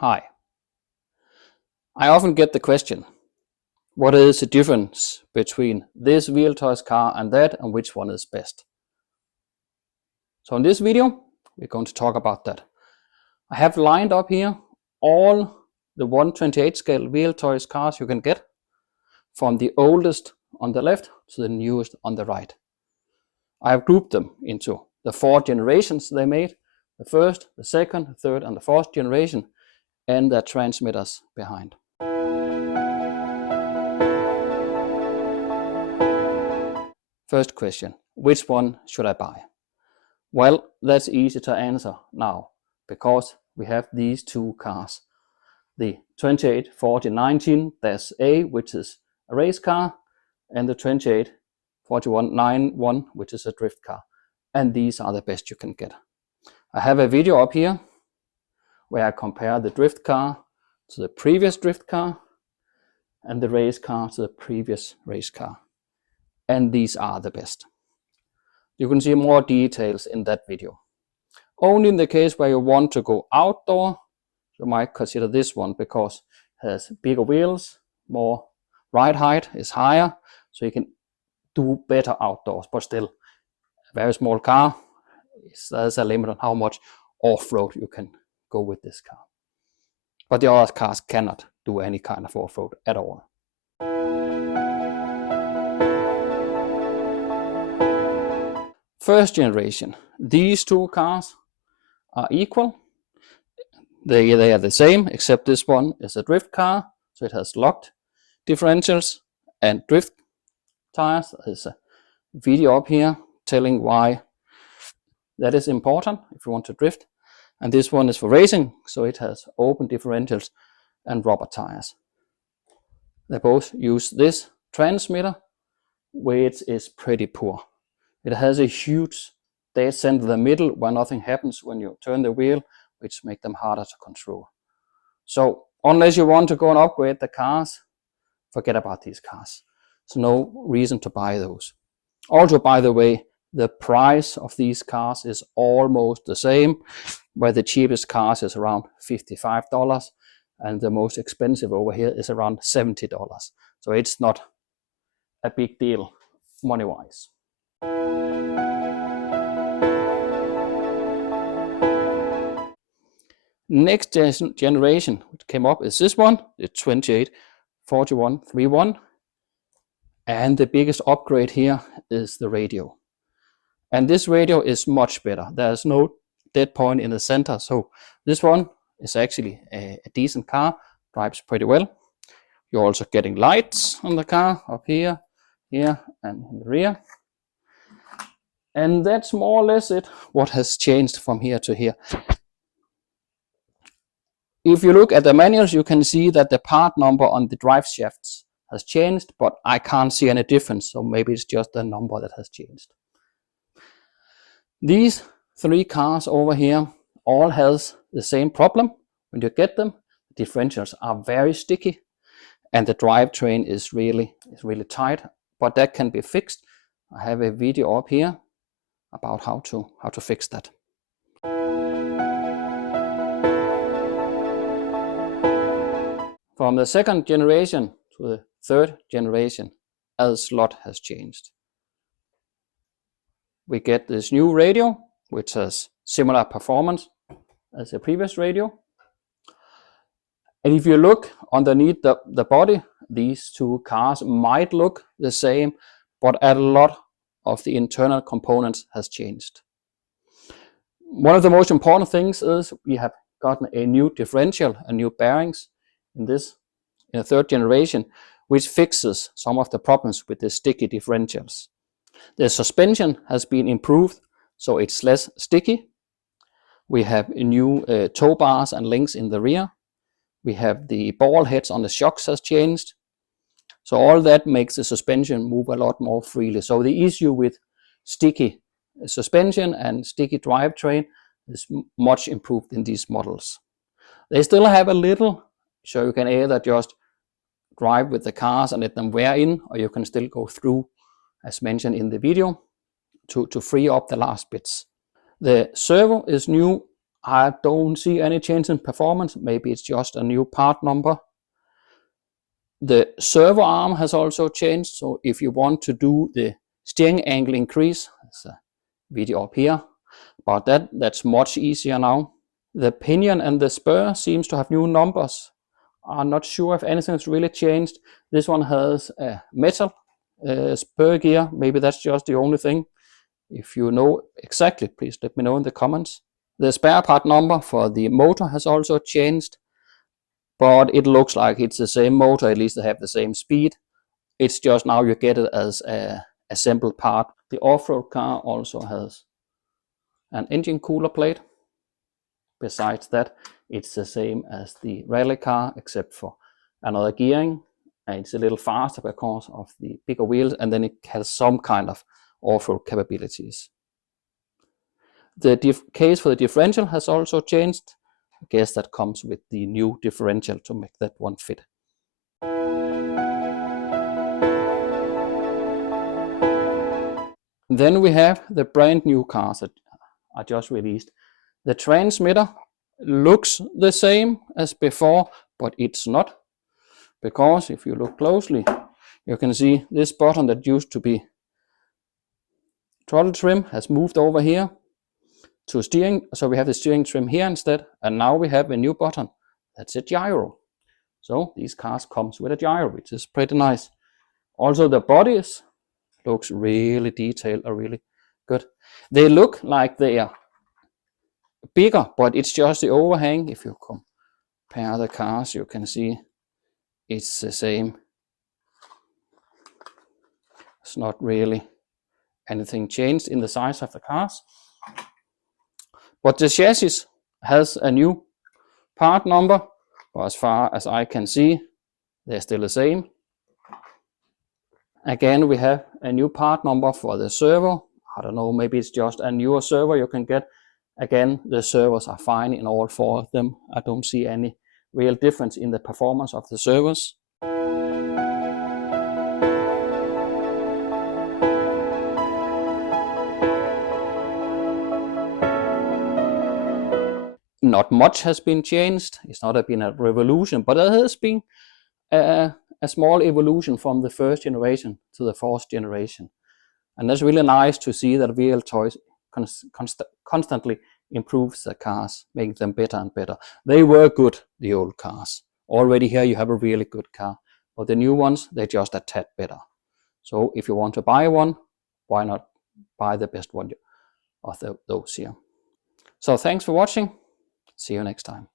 Hi. I often get the question, what is the difference between this WLToys car and that, and which one is best? So in this video, we're going to talk about that. I have lined up here all the 1/28 scale WLToys cars you can get, from the oldest on the left to the newest on the right. I have grouped them into the 4 generations they made, the first, the second, the third, and the fourth generation, and their transmitters behind. First question, which one should I buy? Well, that's easy to answer now, because we have these two cars. The 284019-A, which is a race car, and the 284191, which is a drift car. And these are the best you can get. I have a video up here where I compare the drift car to the previous drift car and the race car to the previous race car. And these are the best. You can see more details in that video. Only in the case where you want to go outdoor, you might consider this one because it has bigger wheels, more ride height is higher, so you can do better outdoors, but still a very small car. There's a limit on how much off-road you can go with this car. But the other cars cannot do any kind of off-road at all. First generation, these two cars are equal. They are the same, except this one is a drift car, so it has locked differentials and drift tires. There's a video up here telling why that is important if you want to drift. And this one is for racing, so it has open differentials and rubber tires. They both use this transmitter, which is pretty poor. It has a huge dead center in the middle where nothing happens when you turn the wheel, which makes them harder to control. So unless you want to go and upgrade the cars, forget about these cars. There's no reason to buy those. Also, by the way, the price of these cars is almost the same, where the cheapest cars is around $55 and the most expensive over here is around $70. So it's not a big deal money-wise. Next generation which came up is this one, the 284131, and the biggest upgrade here is the radio. And this radio is much better. There's no dead point in the center, so this one is actually a decent car, drives pretty well. You're also getting lights on the car up here, here, and in the rear. And that's more or less it, what has changed from here to here. If you look at the manuals, you can see that the part number on the drive shafts has changed, but I can't see any difference, so maybe it's just the number that has changed. These 3 cars over here all has the same problem. When you get them, the differentials are very sticky and the drivetrain is really tight, but that can be fixed. I have a video up here about how to fix that. From the second generation to the third generation, a lot has changed. We get this new radio, which has similar performance as the previous radio. And if you look underneath the body, these two cars might look the same, but a lot of the internal components has changed. One of the most important things is we have gotten a new differential and new bearings in the third generation, which fixes some of the problems with the sticky differentials. The suspension has been improved, so it's less sticky. We have new tow bars and links in the rear. We have the ball heads on the shocks has changed. So all that makes the suspension move a lot more freely. So the issue with sticky suspension and sticky drivetrain is much improved in these models. They still have a little, so you can either just drive with the cars and let them wear in, or you can still go through, as mentioned in the video, to free up the last bits. The servo is new. I don't see any change in performance. Maybe it's just a new part number. The servo arm has also changed. So if you want to do the steering angle increase, there's a video up here about that. That's much easier now. The pinion and the spur seems to have new numbers. I'm not sure if anything's really changed. This one has a metal spur gear. Maybe that's just the only thing. If you know exactly, please let me know in the comments. The spare part number for the motor has also changed, but it looks like it's the same motor, at least they have the same speed. It's just now you get it as a assembled part. The off-road car also has an engine cooler plate. Besides that, it's the same as the rally car except for another gearing. It's a little faster because of the bigger wheels, and then it has some kind of off-road capabilities. The case for the differential has also changed. I guess that comes with the new differential to make that one fit. Then we have the brand new cars that I just released. The transmitter looks the same as before, but it's not. Because if you look closely, you can see this button that used to be throttle trim has moved over here to steering. So we have the steering trim here instead. And now we have a new button. That's a gyro. So these cars comes with a gyro, which is pretty nice. Also the bodies looks really detailed or really good. They look like they are bigger, but it's just the overhang. If you compare the cars, you can see it's the same. It's not really anything changed in the size of the cars. But the chassis has a new part number, but as far as I can see, they're still the same. Again, we have a new part number for the servo. I don't know, maybe it's just a newer servo you can get. Again, the servos are fine in all four of them. I don't see any real difference in the performance of the servos. Not much has been changed. It's not been a revolution, but there has been a small evolution from the first generation to the fourth generation. And that's really nice to see that WLToys constantly improves the cars, making them better and better. They were good, the old cars. Already here you have a really good car. But the new ones, they're just a tad better. So if you want to buy one, why not buy the best one of those here. So thanks for watching. See you next time.